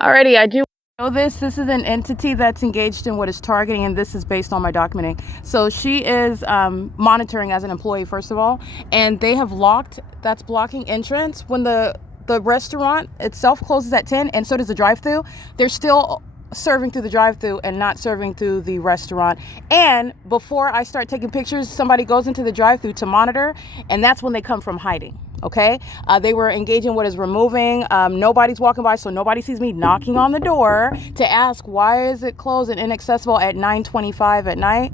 Alrighty, I do know this. This is an entity that's engaged in what is targeting, and this is based on my documenting. So she is monitoring as an employee, first of all, and they have locked, that's blocking entrance. When the restaurant itself closes at 10, and so does the drive-thru, they're still serving through the drive-thru and not serving through the restaurant. And before I start taking pictures, somebody goes into the drive-thru to monitor, and that's when they come from hiding. Okay, they were engaging what is removing. Nobody's walking by, so nobody sees me knocking on the door to ask why is it closed and inaccessible at 9:25 at night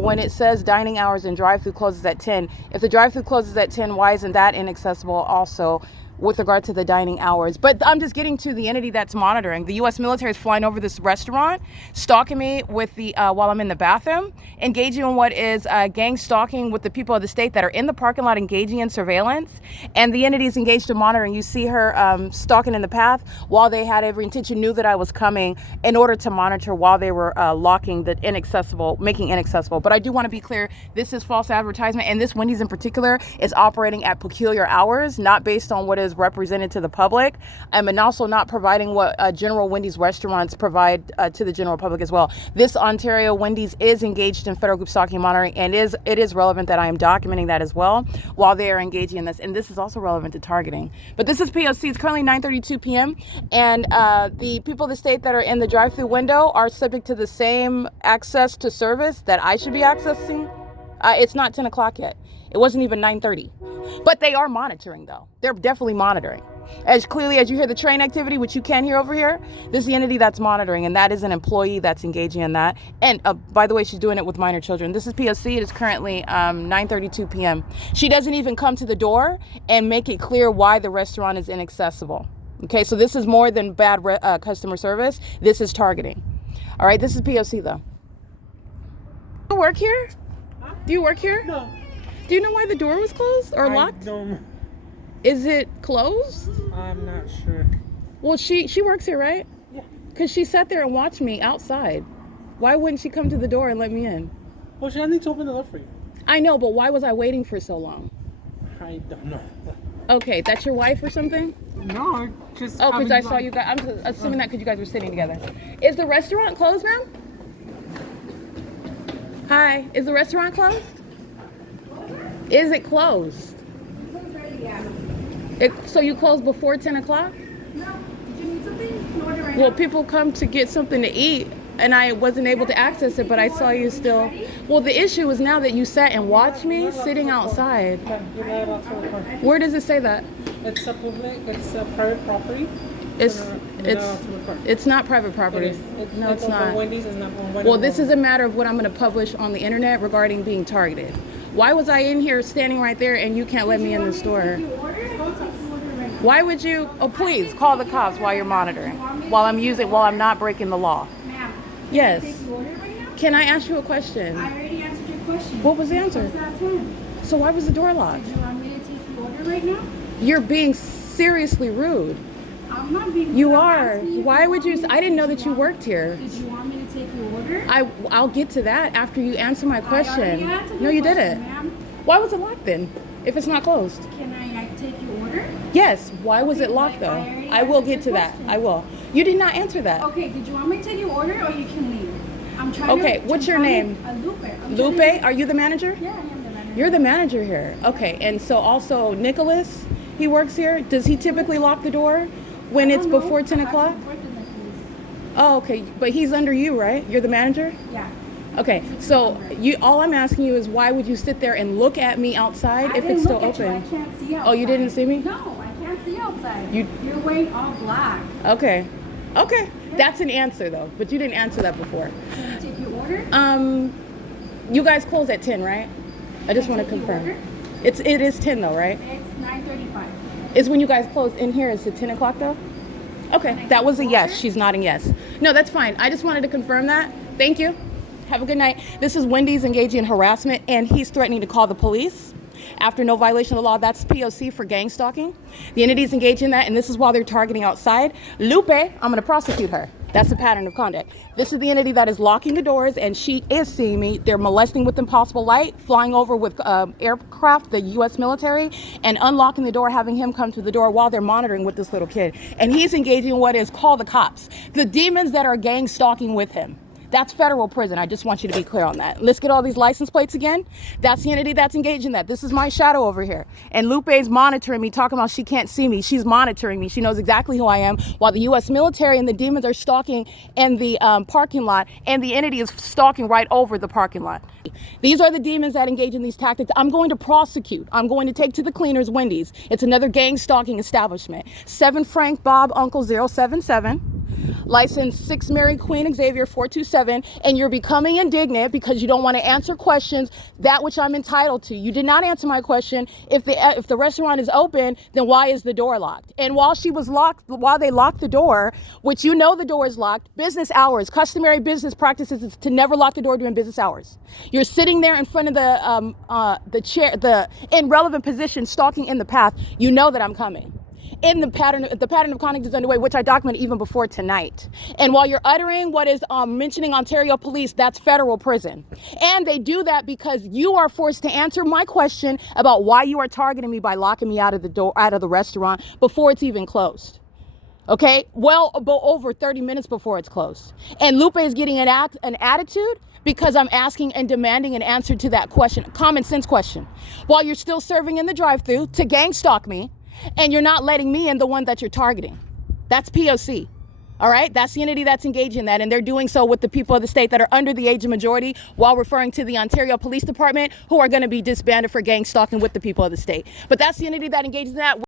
when it says dining hours and drive-thru closes at 10. If the drive-thru closes at 10, why isn't that inaccessible also with regard to the dining hours? But I'm just getting to the entity that's monitoring. The U.S. military is flying over this restaurant, stalking me with the while I'm in the bathroom, engaging in what is gang stalking with the people of the state that are in the parking lot, engaging in surveillance. And the entity is engaged in monitoring. You see her stalking in the path while they had every intention, knew that I was coming in order to monitor while they were locking the inaccessible, making inaccessible. But I do want to be clear, this is false advertisement, and this Wendy's in particular is operating at peculiar hours, not based on what is represented to the public, and also not providing what general Wendy's restaurants provide to the general public as well. This Ontario Wendy's is engaged in federal group stalking monitoring, and it is relevant that I am documenting that as well while they are engaging in this. And this is also relevant to targeting. But this is P.O.C. It's currently 9:32 p.m. and the people of the state that are in the drive-thru window are subject to the same access to service that I should be accessing. It's not 10 o'clock yet. It wasn't even 9:30. But they are monitoring, though. They're definitely monitoring. As clearly as you hear the train activity, which you can hear over here, this is the entity that's monitoring, and that is an employee that's engaging in that. And by the way, she's doing it with minor children. This is P.O.C. It is currently 9:32 p.m. She doesn't even come to the door and make it clear why the restaurant is inaccessible. Okay, so this is more than bad customer service. This is targeting. All right, this is P.O.C. though. Do you work here? Huh? Do you work here? No. Do you know why the door was closed or locked? I don't. Is it closed? I'm not sure. Well, she works here, right? Yeah. Because she sat there and watched me outside. Why wouldn't she come to the door and let me in? Well, she needs to open the door for you. I know, but why was I waiting for so long? I don't know. Okay, that's your wife or something? No, just... Oh, because I saw you guys. I'm just assuming that because you guys were sitting together. Is the restaurant closed, ma'am? Hi, is the restaurant closed? Is it closed? So you closed before 10 o'clock? No. Did you need something? You can order right Well, now. people come to get something to eat, and I wasn't able to access it, but I saw you still. Well, the issue is now that you sat and watched me sitting outside. Where does it say that? It's a public, it's a private property. It's not private property. No, it's not. Wendy's is not on Wendy's. Well, this is a matter of what I'm going to publish on the internet regarding being targeted. Why was I in here standing right there and you can't let me in the store? Why would you? Oh, please call the cops while you're monitoring. While I'm not breaking the law. Ma'am. Yes. Take the order right now? Can I ask you a question? I already answered your question. What was the answer? It's not 10. So why was the door locked? Did you want me to take the order right now? You're being seriously rude. I'm not being You rude. I'm are. asking you Why would you? want me- I didn't know Did that you worked here. Did you want me to take your order? I'll get to that after you answer my I already question. answered No, your you question, didn't. ma'am. Why was it locked then? If it's not closed? Can I take your order? Yes. Why was it locked though? I already I will answered get to your that. question. I will. You did not answer that. Okay, did you want me to take your order or you can leave? I'm trying Okay, what's your name? Lupe. Lupe, are you the manager? Yeah, I am the manager. You're the manager here. Okay, and so also Nicholas, he works here. Does he typically lock the door when it's before 10 o'clock? Oh, okay, but he's under you, right? You're the manager? Yeah. Okay, so all I'm asking you is why would you sit there and look at me outside if it's still open? I can't see outside. Oh, you didn't see me? No, I can't see outside. You- You're wearing all black. Okay, that's an answer though, but you didn't answer that before. Can I take your order? You guys close at 10, right? I just want to take your confirm. order? It is 10 though, right? It's 9:35. Is when you guys close in here, is it 10 o'clock though? Okay, that was a yes. She's nodding yes. No, that's fine. I just wanted to confirm that. Thank you. Have a good night. This is Wendy's engaging in harassment, and he's threatening to call the police after no violation of the law. That's P.O.C. for gang stalking. The entity's engaged in that, and this is while they're targeting outside. Lupe, I'm going to prosecute her. That's the pattern of conduct. This is the entity that is locking the doors, and she is seeing me. They're molesting with impossible light, flying over with aircraft, the U.S. military, and unlocking the door, having him come to the door while they're monitoring with this little kid. And he's engaging in what is called the cops, the demons that are gang stalking with him. That's federal prison. I just want you to be clear on that. Let's get all these license plates again. That's the entity that's engaged in that. This is my shadow over here. And Lupe's monitoring me, talking about she can't see me. She's monitoring me. She knows exactly who I am, while the U.S. military and the demons are stalking in the parking lot, and the entity is stalking right over the parking lot. These are the demons that engage in these tactics. I'm going to prosecute. I'm going to take to the cleaners Wendy's. It's another gang stalking establishment. 7 Frank Bob Uncle 077. License 6 Mary Queen Xavier 427, and you're becoming indignant because you don't want to answer questions, that which I'm entitled to. You did not answer my question. If the restaurant is open, then why is the door locked? And while they locked the door, which you know the door is locked, business hours, customary business practices is to never lock the door during business hours. You're sitting there in front of the chair, the irrelevant position, stalking in the path. You know that I'm coming. In the pattern of conduct is underway, which I documented even before tonight. And while you're uttering what is mentioning Ontario police, that's federal prison. And they do that because you are forced to answer my question about why you are targeting me by locking me out of the door, out of the restaurant before it's even closed. Okay, well, over 30 minutes before it's closed. And Lupe is getting an attitude because I'm asking and demanding an answer to that question, common sense question, while you're still serving in the drive-thru to gang stalk me. And you're not letting me in, the one that you're targeting. That's P.O.C. All right? That's the entity that's engaged in that. And they're doing so with the people of the state that are under the age of majority, while referring to the Ontario Police Department, who are going to be disbanded for gang stalking with the people of the state. But that's the entity that engages in that.